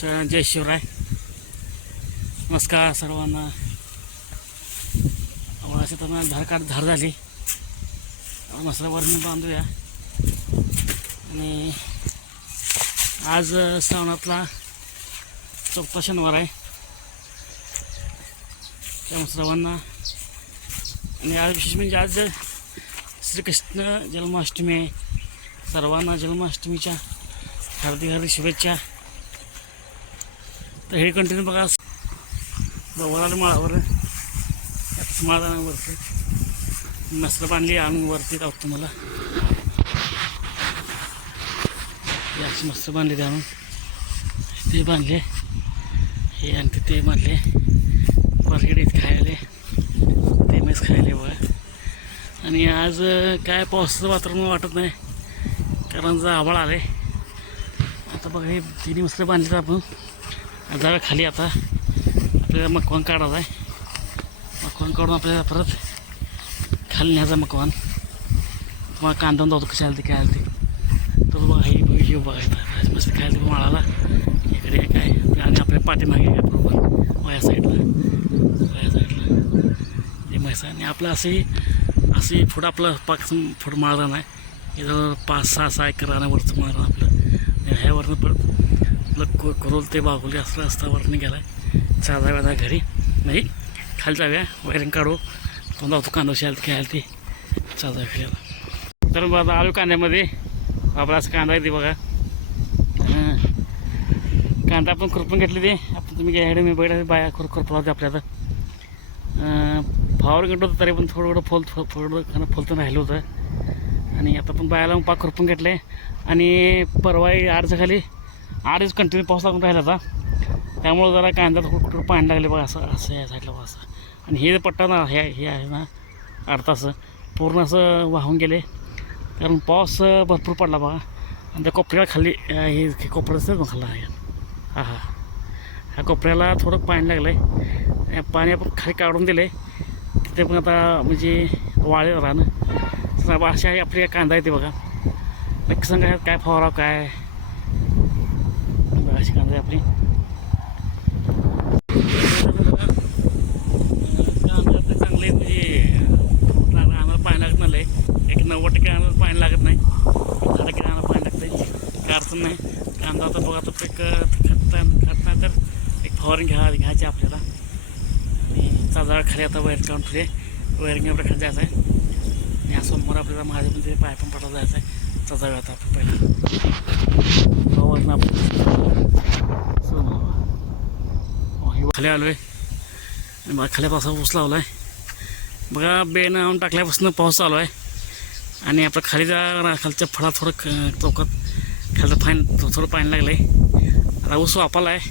जय शिवराय. नमस्कार सर्वांना. असे तर धारकाट धार झाली. मसाला बांधूया. आणि आज श्रावणातला चौथा शनिवार आहे. त्या सर्वांना आणि आज विशेष म्हणजे आज श्रीकृष्ण जन्माष्टमी आहे. सर्वांना जन्माष्टमीच्या हार्दिक हार्दिक शुभेच्छा. तर हे कंटिन्यू बघा. वराला माळावर माळावरती मस्त बांधली आणून वरती लावतो तुम्हाला. हे मस्त बांधली आणून. ते बांधले. हे आणि ते- ते बांधले. मार्केट खायले. ते मेस खायले बघा. आणि आज काय पावसाचं वातावरण वाटत नाही. कारण जर आभाळ आले आता बघा हे तिन्ही मस्त बांधले तर आपण. जागा खाली आता. आपल्याला मकवान काढायचा आहे. मकवान काढून आपल्याला परत खाली न्यायचा मकवान. तुम्हाला कांदा जातो कशा आलं ते काय आलं ते. तर बघा हे व्हिडिओ बघायचा मस्त काय ते माळाला. इकडे काय आणि आपल्या पाठीमागे काय बरोबर. वया साईडला. वया साईडला. ते म्हैसा आणि आपलं असे असे फुडं आपलं पाक पुढं माळरान आहे इथं पाच सहा सहा एकर रानावरचं माळरान आपलं. ह्यावरनं परत आपलं को करोल ते बागोली असं रस्त्यावर गेला आहे चार जाव्या घरी. नाही खाली जाऊया. वायरिंग काढू. पण जातो कांदा शाल काय ते. चार जाव्या तर मग आता आलो कांद्यामध्ये. आपला असं कांदा आहे ते बघा. कांदा आपण खुरपून घेतले ते. आपण तुम्ही घ्या मी बघा बाया खुर खुरपला होते आपल्या फावर घेतलं होतं तरी पण थोडं थोडं फुल थो- थोडं खाणं राहिलं होतं. आणि आता पण बायाला मग पाक खुरपून आहे आणि परवा आडच्या खाली. आठ कंटिन्यू पाऊस लागून राहिला होता. त्यामुळं जरा कांद्यात कुठं कुठं पाणी लागले बघा असं असं या साईडला बघा असं. आणि हे पट्टा ना हे हे आहे ना अर्थ असं पूर्ण असं वाहून गेले. कारण पाऊस भरपूर पडला बघा. आणि त्या कोपऱ्याला खाली हे कोपऱ्याचं कोपरं आहे हा हा. ह्या कोपऱ्याला थोडं पाणी लागलं आहे पाणी आपण खाली काढून दिले तिथे पण आता म्हणजे वाळे राहणं. अशी आहे आपली कांदा येते बघा. नक्की सांगा काय फवारावं काय? अशी कांदा आपली. कांदा तर चांगले म्हणजे रानाला पाणी लागत नाही एक नव्वद टक्के रानाला पाणी लागत नाही. दहा टक्के रानाला पाणी लागतंय काय अडचण नाही. कांदा आता बघा तर एक खत खात नाही तर एक फवारणी घ्या घ्यायची आपल्याला. आणि चाजाळ खाली आता वायर काढून पुढे वायरिंग आपल्या खाली जायचं आहे. आणि या सोमवार आपल्याला महादेवमध्ये पाय पण पडला जायचं आहे. चाजाळ आता आपण पहिला फवारणं आपण सोमवार. खाली आलो आहे बघा खाली पावसा ऊस लावला आहे बघा बेन आणून टाकल्यापासून पाऊस चालू आहे. आणि आपलं खाली जा खालच्या फळा थोडं चौकात खालचं फाईन थोडं थोडं पाणी लागलं आहे आता ऊस वापरला आहे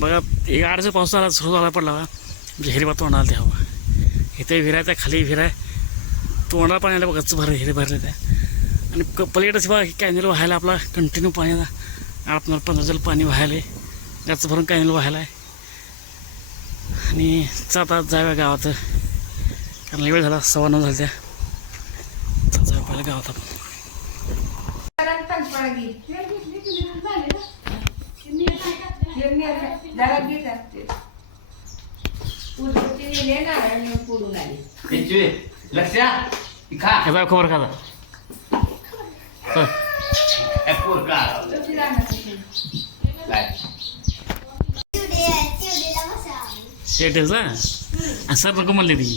बघा एक आडचा पाऊस झाला सुरू झाला पडला बघा. म्हणजे हिरवा तोंडाला द्यावा इथे विहीर त्या खाली विराय तोंडाला पाणी आलं बघा भर हिरे भरले त्या. आणि क पलीकडच बघा कॅनल व्हायला आपला कंटिन्यू पाणी आठ पंधरा पंधरा जल पाणी व्हायला आहे त्याचं भरून कॅनल व्हायला आहे आणि जाता जाव्या गावात. कारण वेळ झाला सव्वा नऊ झाल्या त्या पहिल्या गावात आपण. हे खबर खाजा. चल. ऍपल का काय ते टेस ना आणि सर नको म्हणले ती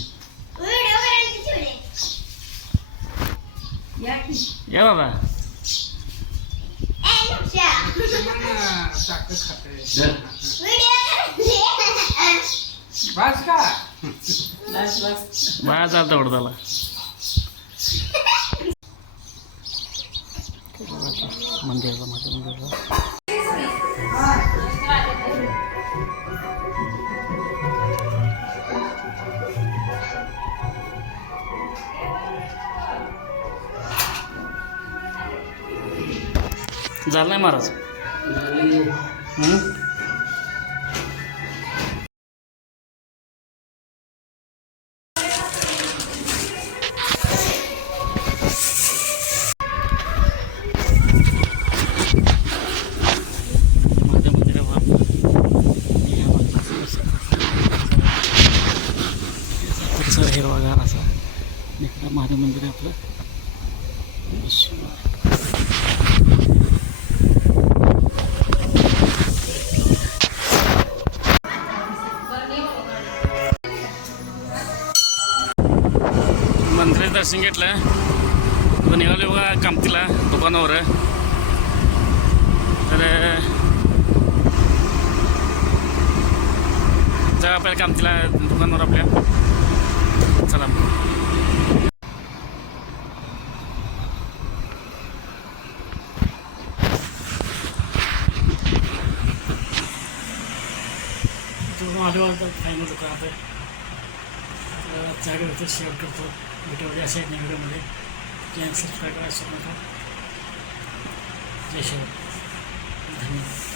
या दर. बाळा चालतं त्याला मंदिरला माझ्या मंदिरला झालं नाही महाराज मंदिर आहे आपलं. मंदिराचं दर्शन घेतलं. तो निघालो बघा कामतीला दुकानावर. तर जा आपल्या कामतीला दुकानावर आपल्या. चला आलो तर फायनल दुकान आपलं चांगलं होतं शेअर करतो व्हिडिओ अशा आहेत व्हिडिओमध्ये. चॅनल सबस्क्राईब करायचं नका. जय शिव धन्यवाद.